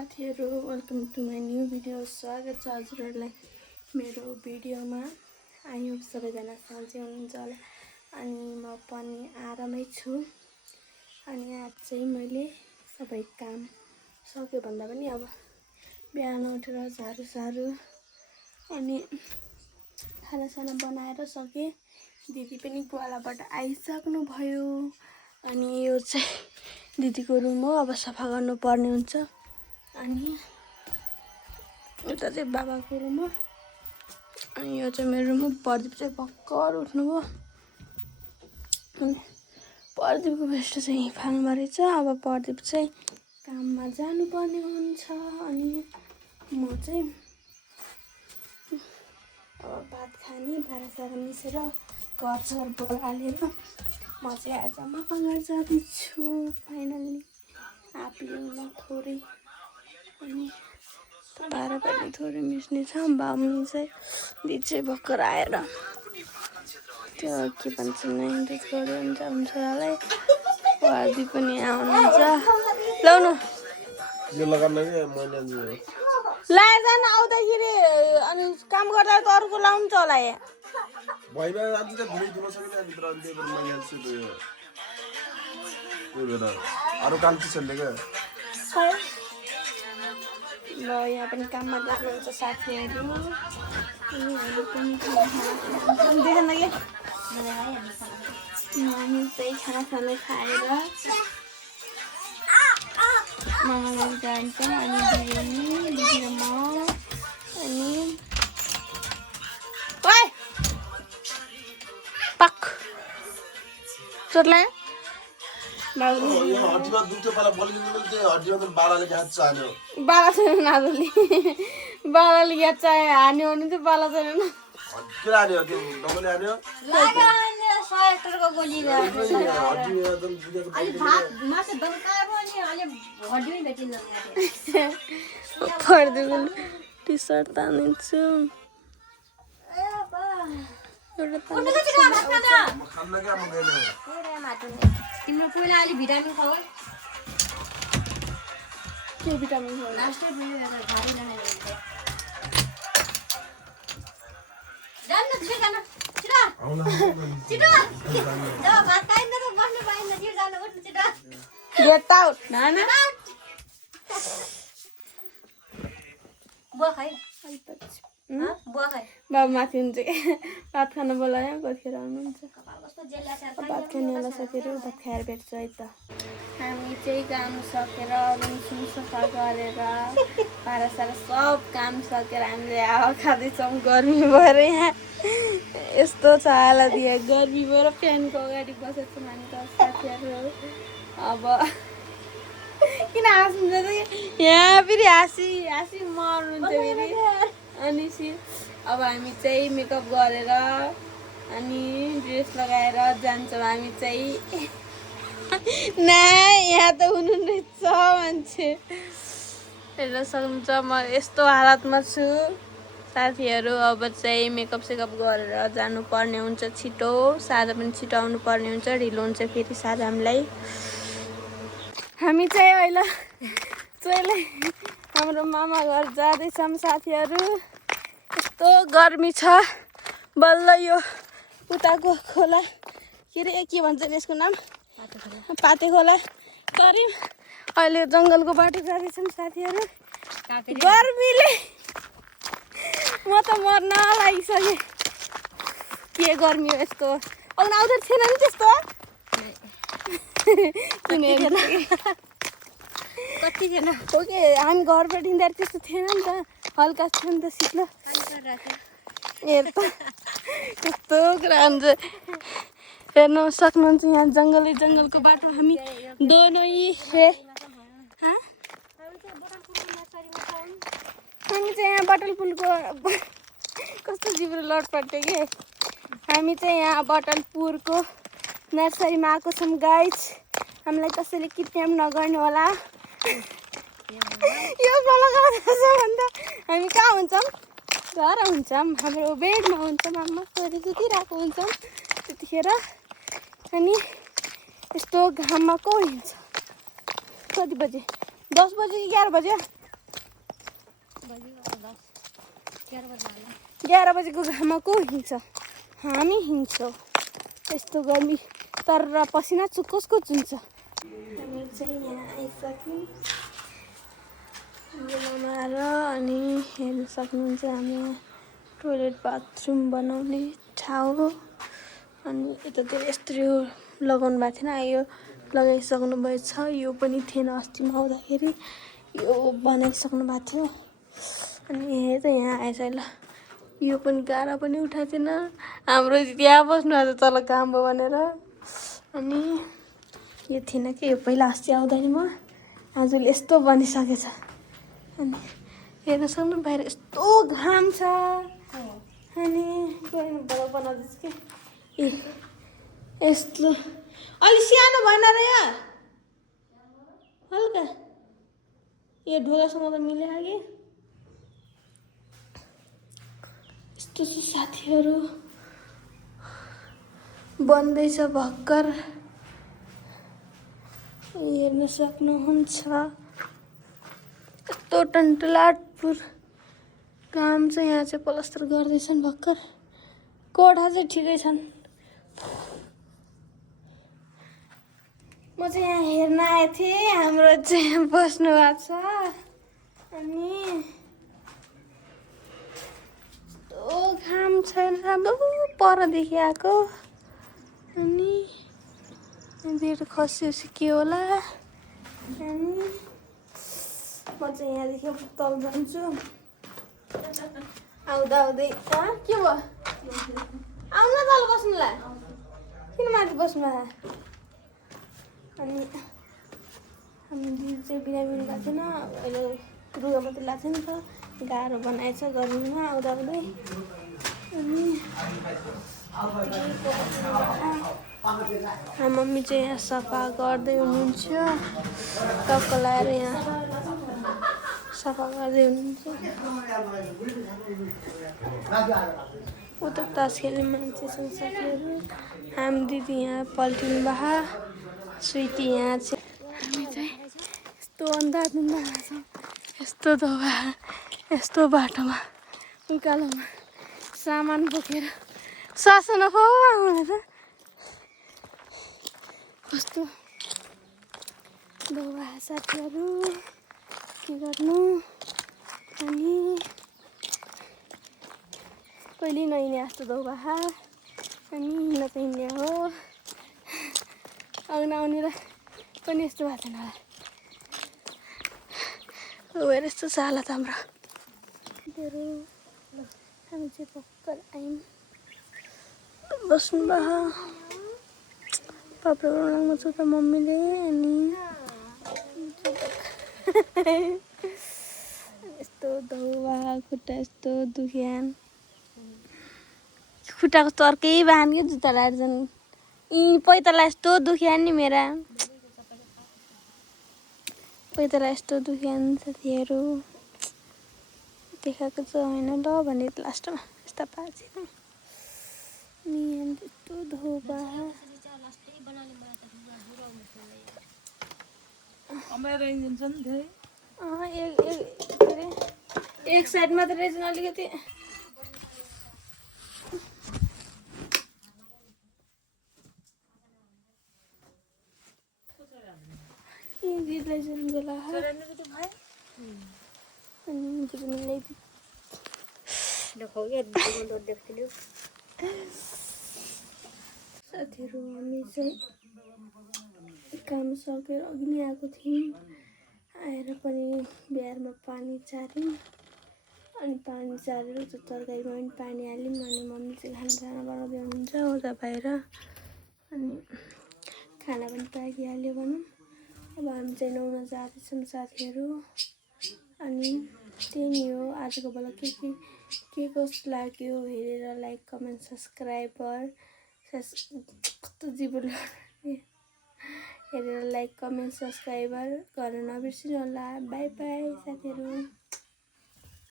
साथीहरु welcome to my new video. स्वागत छ हजुरहरुलाई मेरो भिडियोमा। आई होप सबैजना सन्चै हुनुहुन्छ होला। अनि म पनि आरामै छु। अनि आज चाहिँ मैले सबै काम सक्यो भन्दा पनि अब बिहान उठेर झाडु अनि खानासाना बनाएर सके। दिदी पनि गोलाबाट आइसक्नु भयो। अनि यो चाहिँ दिदीको रुम हो, अब सफा गर्नु पर्ने हुन्छ। अनि उता चाहिँ बाबाको रुम हो। अनि यो चाहिँ मेरो रुम हो। प्रदीप चाहिँ भर्खर उठ्नु भयो। अनि प्रदीपको बेस्ट चाहिँ फाल्मा रहेछ। अब प्रदीप चाहिँ काममा जानुपर्ने हुन्छ। अनि म चाहिँ अब भात खाने भाँडासारा मिसेर घर बोलालेर म चाहिँ आज मगर जाँदैछु फाइनल्ली आप्लिङ थोरै। अनि भाँडा पनि थोरै मिस्ने छ। बामनी चाहिँ दिदी चाहिँ भर्खर आएर त्यो के भन्छ नाइन्टी थोरै हुन्छ छोरालाई। वादी पनि आउनुहुन्छ। लाउनु लाएर जान आउँदाखेरि अनि काम गर्दा त अरूको लाउनु होला यहाँ भइबा आज त धुरै दिन सकिन भित्र अन्त मैले अरु काम के छन् के ल यहाँ पनि काममा जानुहुन्छ साथीहरु। देख्न लगे हामी चाहिँ खाना खाएर मामा घर जान्छौँ। अनि दिदी र म अनि ओइ पक चोट लाग्यो हड्डीमा दुख्यो पाला बलिनु मिल्थे हड्डीमा त बालाले घात चाल्यो। बाला छैन नाजुली बालाले घात चाहे हान्यो भने चाहिँ बाला छैन के हान्यो त्यो डबल हान्यो लागा अनि 100 हेक्टरको गोली गयो। हड्डी एकदम दुखेको अलि भात मासु दमकायो अनि अलि हड्डीमै भेटिन्छ नि। पर्दिको टी-सर्ट तानिन्छु। एउटा म खान्न क्या म गएन तिम्रो पहिला अलि भिटामिन खाऊ के भिटामिन हो लास्टै भयो भारी लाग्यो जान्न छिटो छिटो छिटो जा भात खाइन त बस्नु पाइन्न छिटो जानु उठ छिटो गेट आउट नाना बुवा खाइ बुवा खाइ बाबा माथि हुन्छ कि भात खान बोलायो कतिखेर आउनुहुन्छ। कस्तो जेल आचार भात खानेवाला सकेर भात खाएर भेट्छ है त। हामी चाहिँ काम सकेर रुम सफा गरेर भाँडासारा सब काम सकेर हामीले हावा खाँदैछौँ। गर्मी भएर यहाँ यस्तो छ हालत। यहाँ गर्मी भएर फ्यानको अगाडि बसेको छौँ हामी त साथीहरू। अब किन हाँस्नुहुन्छ त यहाँ फेरि हाँसी मर्नुहुन्छ फेरि। अनि अब हामी चाहिँ मेकअप गरेर अनि ड्रेस लगाएर जान्छौँ। हामी चाहिँ यहाँ त हुनुहुनेछ मान्छे हेर्न सक्नुहुन्छ। म यस्तो हालतमा छु साथीहरू। अब चाहिँ मेकअप सेकअप गरेर जानुपर्ने हुन्छ छिटो। सादा पनि छिटो आउनु पर्ने हुन्छ। ढिलो हुन्छ फेरि सादा हामीलाई। हामी चाहिँ अहिले हाम्रो मामा घर जाँदैछौँ साथीहरू। यस्तो गर्मी छ। बल्ल यो उताको खोला के अरे के भन्छ यसको नाम पाते खोला गऱ्यौँ। अहिले जङ्गलको बाटो जाँदैछौँ साथीहरू। गर्मीले म त मर्न लागिसकेँ। के गर्मी हो यस्तो। आउनु आउँदैन थिएन नि त्यस्तो कति थिएन ओके हामी घरबाट हिँड्दा त्यस्तो थिएन नि त। हल्का थियो नि त शीतल। हेर त कस्तो कुरा हुन्छ। हेर्न सक्नुहुन्छ यहाँ जङ्गलको बाटो। हामी दोनों हामी चाहिँ यहाँ बटलपुलको कस्तो जिब्रो लटपट्यो कि। हामी चाहिँ यहाँ बटलपुरको नर्सरीमा आएको छौँ गाइज। हामीलाई कसैले किडन्याप नगर्नु होला। यो भन्दा हामी कहाँ हुन्छौँ घर हुन्छौँ। हाम्रो बेडमा हुन्छौँ। आमा छोरी सुतिरहेको हुन्छौँ त्यतिखेर। अनि यस्तो घाममा को हिँड्छ। कति बजे 10 बजे कि 11 बजे 11 बजेको घाममा को हिँड्छ? हामी हिँड्छौँ। यस्तो गर्मी तर पसिना कसको चुन्छ? हामी चाहिँ यहाँ आइसक्यौँ बनाएर। अनि हेर्न सक्नुहुन्छ हामी टोइलेट बाथरुम बनाउने ठाउँ हो। अनि यतातिर यस्तो लगाउनु भएको थिएन, यो लगाइसक्नु भएछ। यो पनि थिएन अस्तिमा आउँदाखेरि, यो बनाइसक्नु भएको थियो। अनि हेर यहाँ आएछ ल, यो पनि गाह्रो पनि उठाएको थिएन। हाम्रो त्यहाँ बस्नु आज तल काम भयो भनेर। अनि यो थिएन कि यो पहिला अस्ति आउँदा नि म आजले यस्तो बनिसकेछ। अनि हेर्न सक्नु बाहिर यस्तो घाम छ। अनि बनाउँदैछ कि ए यस्तो अलि सानो भएन र यो हल्का यो ढोकासँग त मिल्यो कि यस्तो छ साथीहरू। बन्दैछ भर्खर, हेर्न सक्नुहुन्छ। यस्तो टन्टलाटपुर काम चाहिँ यहाँ चाहिँ प्लास्टर गर्दैछन् भर्खर। कोठा चाहिँ ठिकै छन्। म चाहिँ यहाँ हेर्न आएको थिएँ, हाम्रो चाहिँ बस्नु भएको छ। अनि यस्तो घाम छैन, अब परदेखि आएको। अनि बेड खसियोस् के होला। अनि म चाहिँ यहाँदेखि तल जान्छु। आउँदा आउँदै के भयो? आउन तल बस्नुलाई, किन माथि बस्नु? अनि हाम्रो दिदी चाहिँ बिरामी भएको थिएन, अहिले रुगा मात्रै लाग्छ नि त, गाह्रो बनाएछ गर्मीमा आउँदा आउँदै। अनि मम्मी चाहिँ यहाँ सफा गर्दै हुनुहुन्छ, टक्क लाएर यहाँ सफा गर्दै हुनुहुन्छ। उता तास खेल्ने मान्छे छन् साथीहरू। हामी दिदी यहाँ पल्टिनु भए, स्विटी यहाँ चाहिँ। हामी चाहिँ यस्तो अन्धार भएको छ, यस्तो दौडा, यस्तो बाटोमा उकालोमा सामान बोकेर सासु नपाउने त कस्तो दौडा साथीहरू, के गर्नु। अनि कहिले नहिँड्ने जस्तो दौडा, अनि हिँड्न त हिँड्ने हो। आउन आउनेर पनि यस्तो भएको छैन होला। गएर यस्तो छ हालत हाम्रो। हामी चाहिँ भर्खर आयौँ, बस्नु भयो। पापड बनाउनु छ त मम्मीले। अनि यस्तो दौवा, खुट्टा यस्तो दुख्यान, खुट्टाको चर्कै बाहान क्या जुत्ता लाएर जानु। यी पैताला यस्तो दुख्यान नि मेरा, पैताला यस्तो दुख्यान साथीहरू। देखाएको चाहिँ होइन ल भने लास्टमा यस्ता पाछिन। अनि यस्तो धोबा एक साइड मात्र रहेछ अलिकति। साथीहरू हामी चाहिँ काम सकेर अघि नै आएको थियौँ। आएर पनि बिहारमा पानी चार्यौँ। अनि पानी चारेर त्यो तरकारीमा पनि पानी हाल्यौँ। अनि मम्मी चाहिँ खाना बनाउँदै हुनुहुन्छ उता बाहिर। अनि खाना पनि पाकिहाल्यो भनौँ। अब हामी चाहिँ नुहाउन जाँदैछौँ साथीहरू। अनि त्यही नै हो आजको भ्लग। के कस्तो लाग्यो हेरेर लाइक कमेन्ट सब्सक्राइबर कस्तो जीवन हेरेर लाइक कमेन्ट सब्सक्राइबर गर्न नबिर्सिनु होला। बाई बाई साथीहरू।